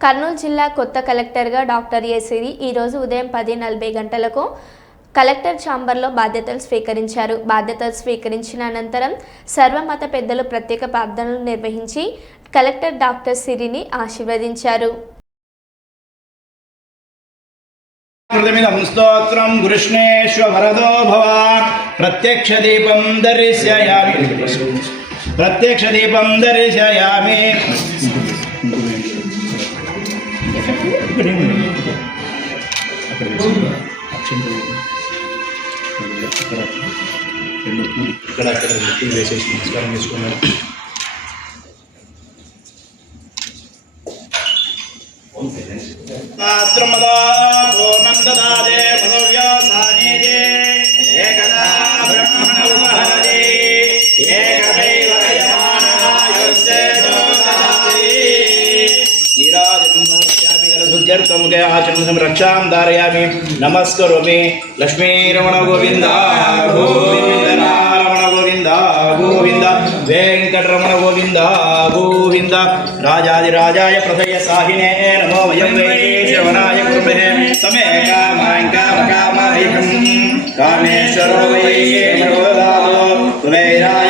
కర్నూలు జిల్లా కొత్త కలెక్టర్గా డాక్టర్ ఏ సిరి ఈరోజు ఉదయం పది నలభై గంటలకు కలెక్టర్ ఛాంబర్లో బాధ్యతలు స్వీకరించారు బాధ్యతలు స్వీకరించిన అనంతరం సర్వమత పెద్దలు ప్రత్యేక ప్రార్థనలు నిర్వహించి కలెక్టర్ డాక్టర్ సిరిని ఆశీర్వదించారు कृतमिदं स्तोत्रं गुरुष्णेश्वरदो भव प्रत्यक्षदीपं दर्शयामि प्रत्यक्षदीपं दर्शयामि ఇక్కడ అక్కడ వేసేసి నమస్కారం చేసుకున్నారు పాత్రమదా పూర్ణందదాదే పదవ్యాసానేదే గలశుద్ధ్యర్థముఖే ఆచరణ రక్షాం ధారయామి నమస్కరోమి లక్ష్మీరమణ గోవింద గోవింద రమణ గోవింద గోవింద వెంకటరమణ గోవింద గోవింద రాజాదిరాజాయ ప్రథయ సాహినే నమో వయం వై శ్రవణాయ కుర్మహే సమే కామాం కామ కామాయకం కామేశ్వరో వై సర్వదాదో కుబేరాయ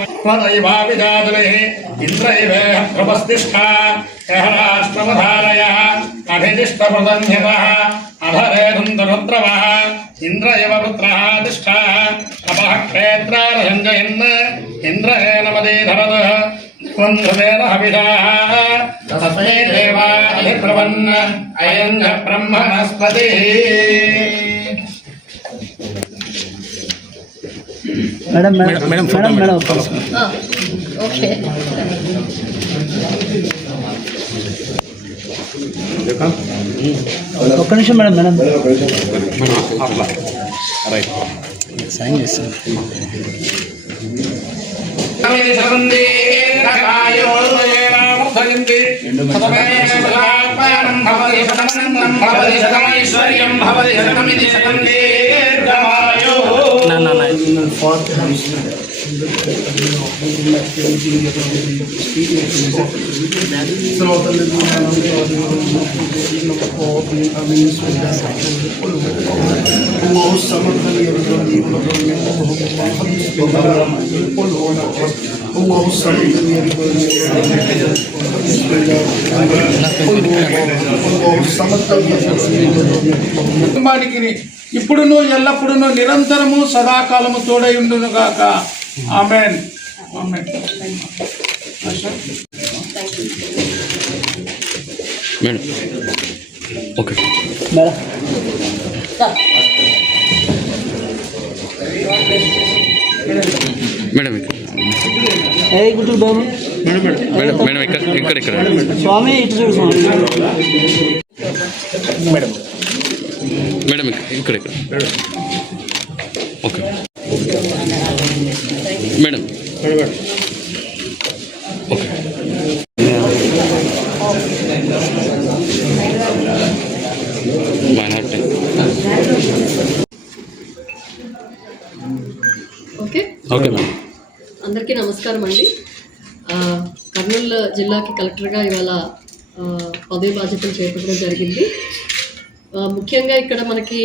इन्द्र इवेह ध्रुवस्तिष्ठा यः राष्ट्रमधारयः अभिदिष्टप्रदन्यतः अधरे धुन्दरुद्रवः इन्द्र इव पुत्रः तिष्ठा तपः क्षेत्रारसञ्जयन् इन्द्र एनमदीधरतः ध्रुवन्धुवेन हविषाः तस्मै देवाधिब्रवन् अयं च ब्रह्मणस्पतिः madam madam madam madam madam ఒక్క నిమిషం. ఓకే ఒక్క నిమిషం మేడం మేడం సైన్ చేస్తాను భవతి సతమనందం భవతి భవతి సతమితి fought to have seen ఇప్పుడును ఎల్లప్పుడును నిరంతరము సదాకాలము తోడై ఉండును గాక. ఆమెన్. Amen. Madam okay. Madam madam ఇక్కడ. ఏ గుంటూరు బాబు? మేడం మేడం ఇక్కడ ఇక్కడ ఇక్కడ. స్వామి ఇటు చూడు స్వామి. మేడం ఇక్కడ ఇక్కడ. ఇక్కడ okay. Madam. Okay. Okay. Okay madam. అందరికీ నమస్కారం అండి. కర్నూలు జిల్లాకి కలెక్టర్గా ఇవాళ పదవి బాధ్యతలు చేపట్టడం జరిగింది. ముఖ్యంగా ఇక్కడ మనకి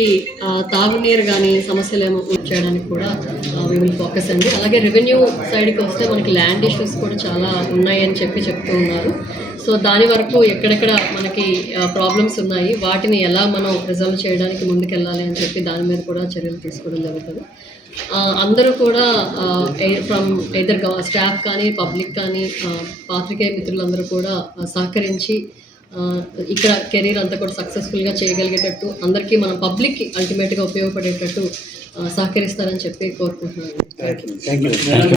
తాగునీరు కానీ సమస్యలు ఏమో చేయడానికి కూడా వి విల్ ఫోకస్ అండి. అలాగే రెవెన్యూ సైడ్కి వస్తే మనకి ల్యాండ్ ఇష్యూస్ కూడా చాలా ఉన్నాయని చెప్పి చెప్తూ ఉన్నారు. సో దాని వరకు ఎక్కడెక్కడ మనకి ప్రాబ్లమ్స్ ఉన్నాయి వాటిని ఎలా మనం రిజల్వ్ చేయడానికి ముందుకెళ్ళాలి అని చెప్పి దాని మీద కూడా చర్యలు తీసుకోవడం జరుగుతుంది. అందరూ కూడా ఫ్రమ్ ఎదర్ స్టాఫ్ కానీ పబ్లిక్ కానీ పాత్రికేయ మిత్రులందరూ కూడా సహకరించి ఇక్కడ కెరీర్ అంతా కూడా సక్సెస్ఫుల్గా చేయగలిగేటట్టు అందరికీ మన పబ్లిక్కి అల్టిమేట్గా ఉపయోగపడేటట్టు సహకరిస్తారని చెప్పి కోరుకుంటున్నాను.